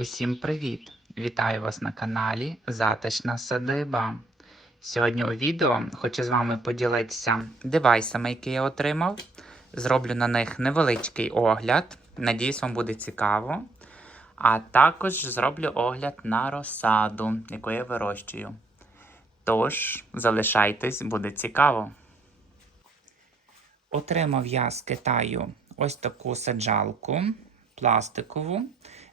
Усім привіт! Вітаю вас на каналі Затишна Садиба. Сьогодні у відео хочу з вами поділитися девайсами, які я отримав. Зроблю на них невеличкий огляд. Надіюсь, вам буде цікаво. А також зроблю огляд на розсаду, яку я вирощую. Тож, залишайтесь, буде цікаво. Отримав я з Китаю ось таку саджалку пластикову.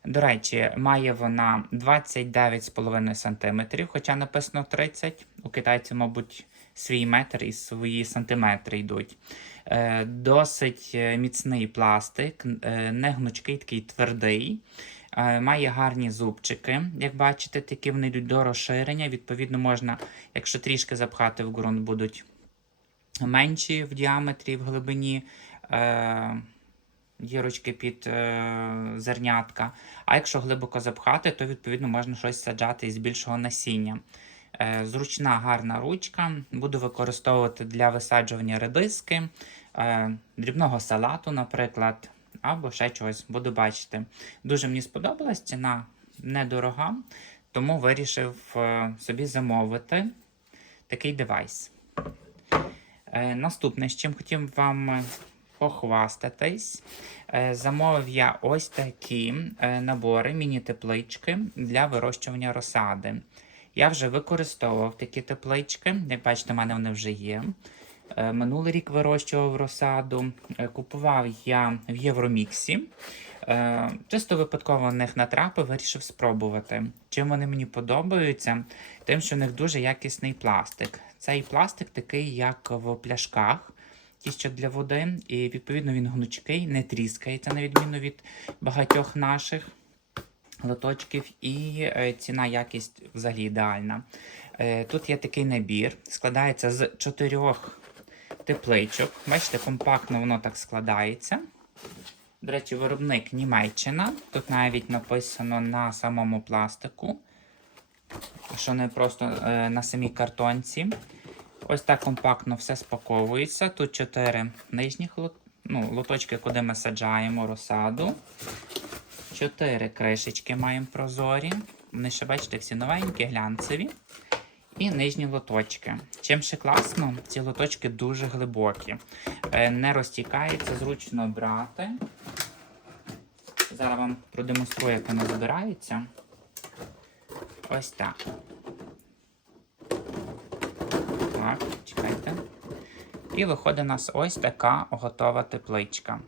До речі, має вона 29,5 см, хоча написано 30 У китайців, мабуть, свій метр і свої сантиметри йдуть. Е, Досить е, міцний пластик, е, не гнучкий, такий твердий. Е, Має гарні зубчики. Як бачите, такі вони йдуть до розширення. Відповідно, можна, якщо трішки запхати в ґрунт, будуть менші в діаметрі, в глибині. Дірочки під е, зернятка. А якщо глибоко запхати, то відповідно можна щось саджати із більшого насіння. Е, зручна гарна ручка. Буду використовувати для висаджування редиски, е, дрібного салату, наприклад, або ще чогось, буду бачити. Дуже мені сподобалась ціна недорога, тому вирішив е, собі замовити такий девайс. Е, Наступне, з чим хотів вам похвастатись, е, замовив я ось такі е, набори, міні-теплички для вирощування розсади. Я вже використовував такі теплички, як бачите, в мене вони вже є. Е, Минулий рік вирощував розсаду. Купував я в Євроміксі. Чисто випадково на них натрапив, вирішив спробувати. Чим вони мені подобаються? Тим, що в них дуже якісний пластик. Цей пластик такий, як в пляшках, ті, що для води, і відповідно він гнучкий, не тріскається, на відміну від багатьох наших лоточків, і е, ціна якість взагалі ідеальна. Е, Тут є такий набір, складається з чотирьох тепличок. Бачите, компактно воно так складається. До речі, виробник Німеччина. Тут навіть написано на самому пластику, що не просто е, на самій картонці. Ось так компактно все спаковується. Тут чотири нижніх ну, лоточки, куди ми саджаємо розсаду. Чотири кришечки маємо прозорі. Вони ще, бачите, всі новенькі, глянцеві. І нижні лоточки. Чим ще класно, ці лоточки дуже глибокі. Е, Не розтікаються, зручно брати. Зараз вам продемонструю, як воно збирається. Ось так. Так, чекайте. І виходить у нас ось така готова тепличка.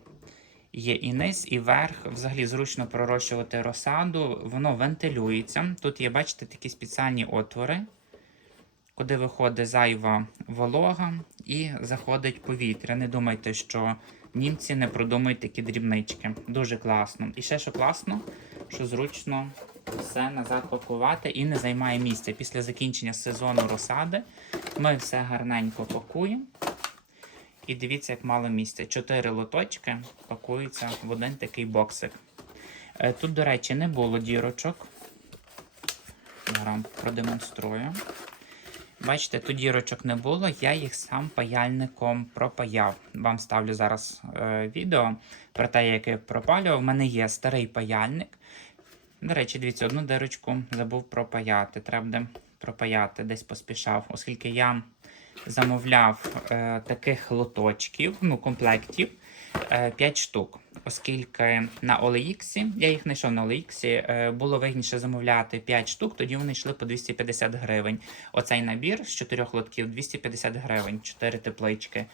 Є і низ, і верх. Взагалі зручно пророщувати розсаду, воно вентилюється. Тут є, бачите, такі спеціальні отвори, куди виходить зайва волога і заходить повітря. Не думайте, що німці не продумують такі дрібнички. Дуже класно. І ще що класно, що зручно все назад пакувати і не займає місця. Після закінчення сезону розсади ми все гарненько пакуємо. І дивіться, як мало місця. Чотири лоточки пакуються в один такий боксик. Е, Тут, до речі, не було дірочок. Я вам продемонструю. Бачите, тут дірочок не було, я їх сам паяльником пропаяв. Вам ставлю зараз е, відео про те, як я пропалював. У мене є старий паяльник. До речі, дивіться, одну дирочку забув пропаяти. Треба буде пропаяти, десь поспішав, оскільки я замовляв е, таких лоточків, ну, комплектів е, 5 штук. Оскільки на OLX, я їх знайшов на OLX, е, було вигідніше замовляти 5 штук, тоді вони йшли по 250 гривень. Оцей набір з 4 лотків 250 гривень, 4 теплички.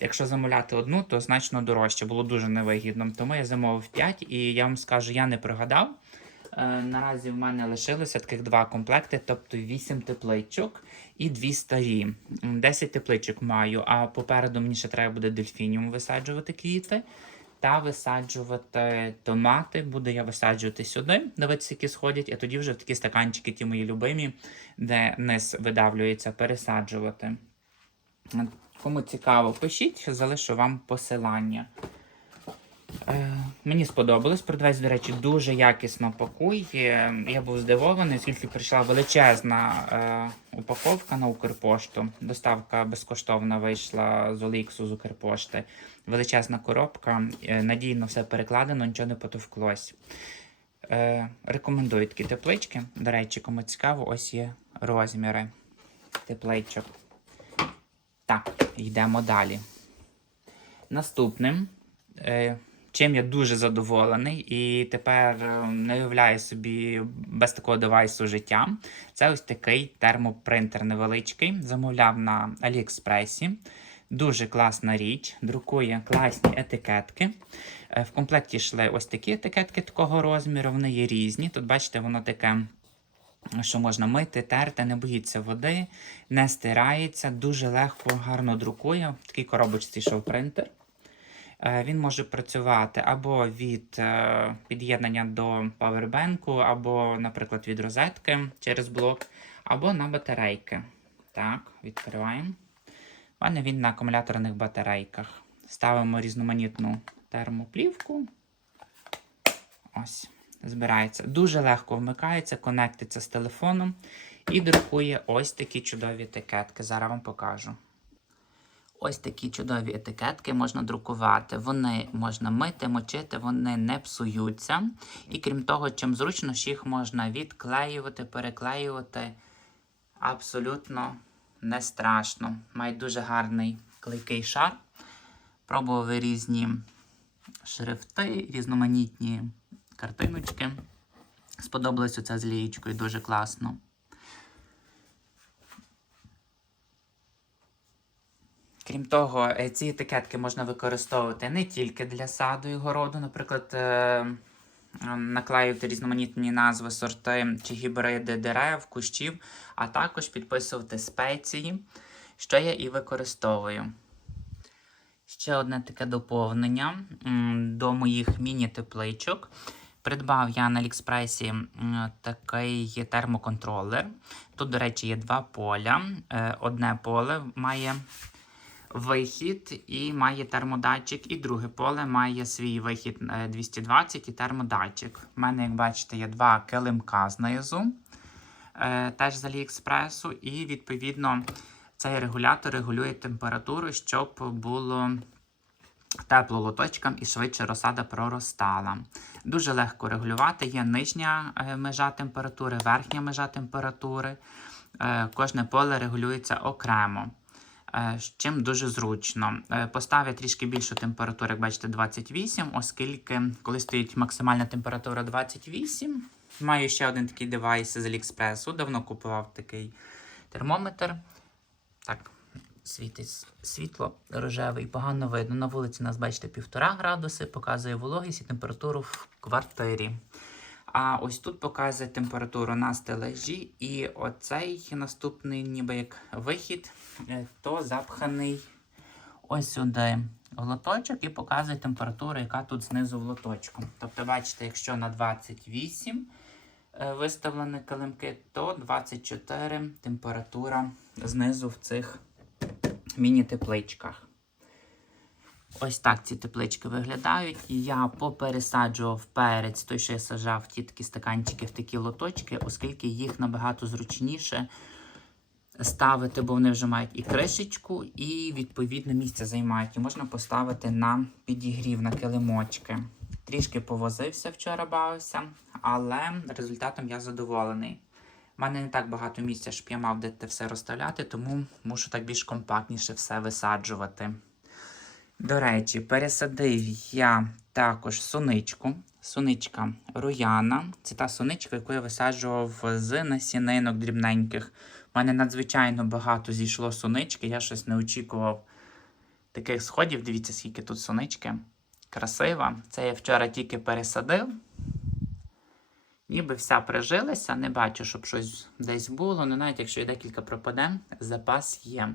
Якщо замовляти одну, то значно дорожче, було дуже невигідно. Тому я замовив 5 і я вам скажу, я не пригадав. Е, Наразі в мене лишилося таких два комплекти, тобто 8 тепличок і 2 старі. М, 10 тепличок маю, а попереду мені ще треба буде дельфініум висаджувати квіти та висаджувати томати. Буду я висаджувати сюди, дивитися, які сходять, а тоді вже в такі стаканчики, ті мої любимі, де низ видавлюється, пересаджувати. Кому цікаво, пишіть, залишу вам посилання. Е, Мені сподобалось. Продавець, до речі, дуже якісно пакує. Я був здивований, оскільки прийшла величезна е, упаковка на Укрпошту. Доставка безкоштовна вийшла з Оліксу з Укрпошти. Величезна коробка. Е, надійно все перекладено, нічого не потовклось. Е, рекомендую такі теплички. До речі, кому цікаво, ось є розміри тепличок. Так, йдемо далі. Наступним, е, чим я дуже задоволений, і тепер е, не уявляю собі без такого девайсу життя. Це ось такий термопринтер невеличкий. Замовляв на Аліекспресі. Дуже класна річ, друкує класні етикетки. Е, В комплекті йшли ось такі етикетки такого розміру, вони є різні. Тут, бачите, воно таке, що можна мити, терти, не боїться води, не стирається, дуже легко, гарно друкує. В такій коробочці йшов принтер. Е, Він може працювати або від е, під'єднання до павербенку, або, наприклад, від розетки через блок, або на батарейки. Так, відкриваємо. У мене він на акумуляторних батарейках. Ставимо різноманітну термоплівку. Ось, збирається. Дуже легко вмикається, конектиться з телефоном і друкує ось такі чудові етикетки. Зараз вам покажу. Ось такі чудові етикетки можна друкувати. Вони можна мити, мочити, вони не псуються. І крім того, чим зручно, їх можна відклеювати, переклеювати. Абсолютно не страшно. Має дуже гарний клейкий шар. Пробували різні шрифти, різноманітні картиночки. Сподобалось оце з лієчкою, дуже класно. Крім того, е, ці етикетки можна використовувати не тільки для саду і городу, наприклад, е, наклеювати різноманітні назви, сорти чи гібриди дерев, кущів, а також підписувати спеції, що я і використовую. Ще одне таке доповнення до моїх міні-тепличок. Придбав я на Алікспресі такий термоконтролер. Тут, до речі, є два поля. Е, Одне поле має вихід і має термодатчик, і друге поле має свій вихід е, 220 і термодатчик. У мене, як бачите, є два килимка знизу, е, теж з Аліекспресу, і відповідно цей регулятор регулює температуру, щоб було тепло лоточкам і швидше розсада проростала. Дуже легко регулювати. Є нижня е, межа температури, верхня межа температури. Е, Кожне поле регулюється окремо. Е, з Чим дуже зручно. Е, Поставив трішки більшу температуру, як бачите, 28, оскільки коли стоїть максимальна температура 28. Маю ще один такий девайс з Аліекспресу. Давно купував такий термометр. Так, світить світло рожеве і погано видно. На вулиці у нас, бачите, півтора градуси, показує вологість і температуру в квартирі. А ось тут показує температуру на стележі, і оцей наступний, ніби як вихід, е, то запханий ось сюди в лоточок і показує температуру, яка тут знизу в лоточку. Тобто, бачите, якщо на 28 е, виставлені килимки, то 24 температура знизу в цих міні-тепличках. Ось так ці теплички виглядають. І я попересаджував перець, той, що я сажав, ті такі стаканчики в такі лоточки, оскільки їх набагато зручніше ставити, бо вони вже мають і кришечку, і відповідно місце займають. І можна поставити на підігрів, на килимочки. Трішки повозився вчора, бавився, але результатом я задоволений. У мене не так багато місця, щоб я мав де це все розставляти, тому мушу так більш компактніше все висаджувати. До речі, пересадив я також суничку. Суничка рояна. Це та суничка, яку я висаджував з насінинок дрібненьких. У мене надзвичайно багато зійшло сунички. Я щось не очікував таких сходів. Дивіться, скільки тут сунички. Красива. Це я вчора тільки пересадив. Ніби вся прижилася, не бачу, щоб щось десь було. Ну, навіть якщо і декілька пропаде, запас є.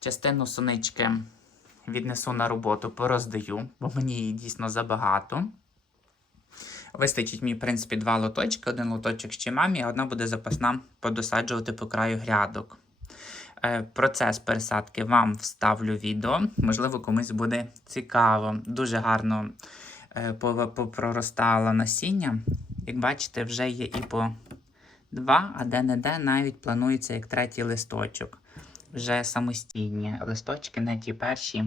Частину сунички віднесу на роботу, пороздаю, бо мені її дійсно забагато. Вистачить мені, в принципі, два лоточки. Один лоточок ще мамі, а одна буде запасна подосаджувати по краю грядок. Е, Процес пересадки вам вставлю відео. Можливо, комусь буде цікаво. Дуже гарно е, попроростало насіння. Як бачите, вже є і по два, а де-не-де навіть планується як третій листочок. Вже самостійні листочки, не ті перші.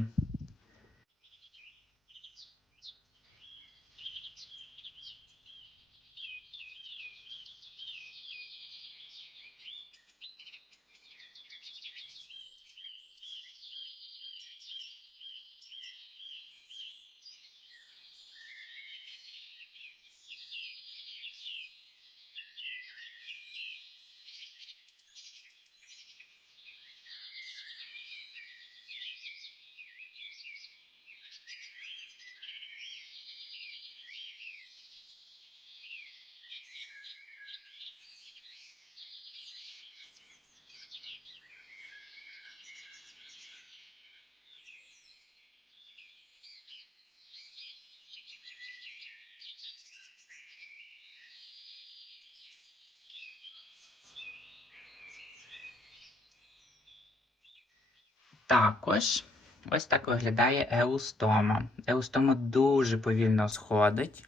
Також ось так виглядає еустома. Еустома дуже повільно сходить.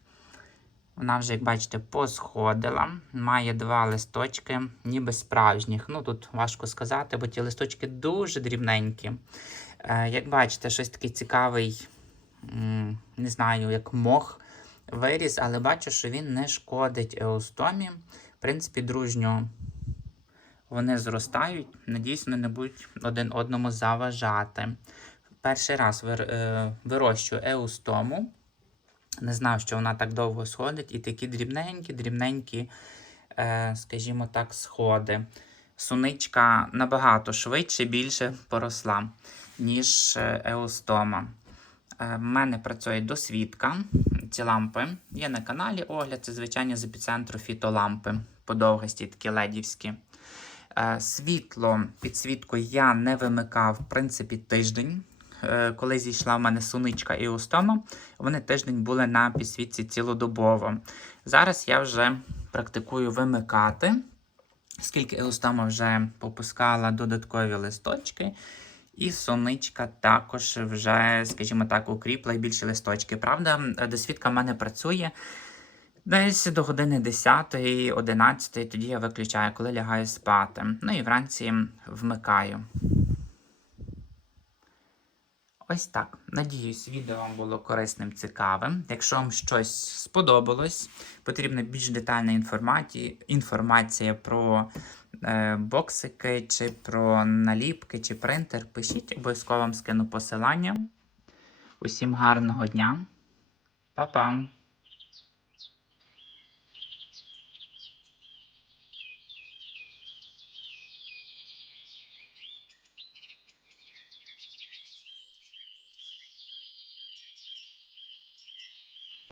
Вона вже, як бачите, посходила. Має два листочки, ніби справжніх. Ну, тут важко сказати, бо ті листочки дуже дрібненькі. Е, як бачите, щось такий цікавий, не знаю, як мох виріс, але бачу, що він не шкодить еустомі. В принципі, дружньо вони зростають. Надіюсь, вони не будуть один одному заважати. Перший раз е, вирощую еустому. Не знав, що вона так довго сходить, і такі дрібненькі, дрібненькі, е, скажімо так, сходи. Суничка набагато швидше, більше поросла, ніж е, еустома. В мене працює досвідка. Ці лампи є на каналі огляд. Це звичайні з епіцентру фітолампи подовгості, такі ледівські. Е, світло, підсвітку я не вимикав, в принципі, тиждень. Е, коли зійшла в мене суничка і устома, вони тиждень були на підсвітці цілодобово. Зараз я вже практикую вимикати, оскільки еустома вже попускала додаткові листочки, і соничка також вже, скажімо так, укріпла і більше листочки. Правда, досвідка в мене працює десь до години 10 11 тоді я виключаю, коли лягаю спати. Ну і вранці вмикаю. Ось так. Надіюсь, відео вам було корисним, цікавим. Якщо вам щось сподобалось, потрібна більш детальна інформація, про е, боксики, чи про наліпки, чи принтер, пишіть, обов'язково вам скину посилання. Усім гарного дня. Па-па!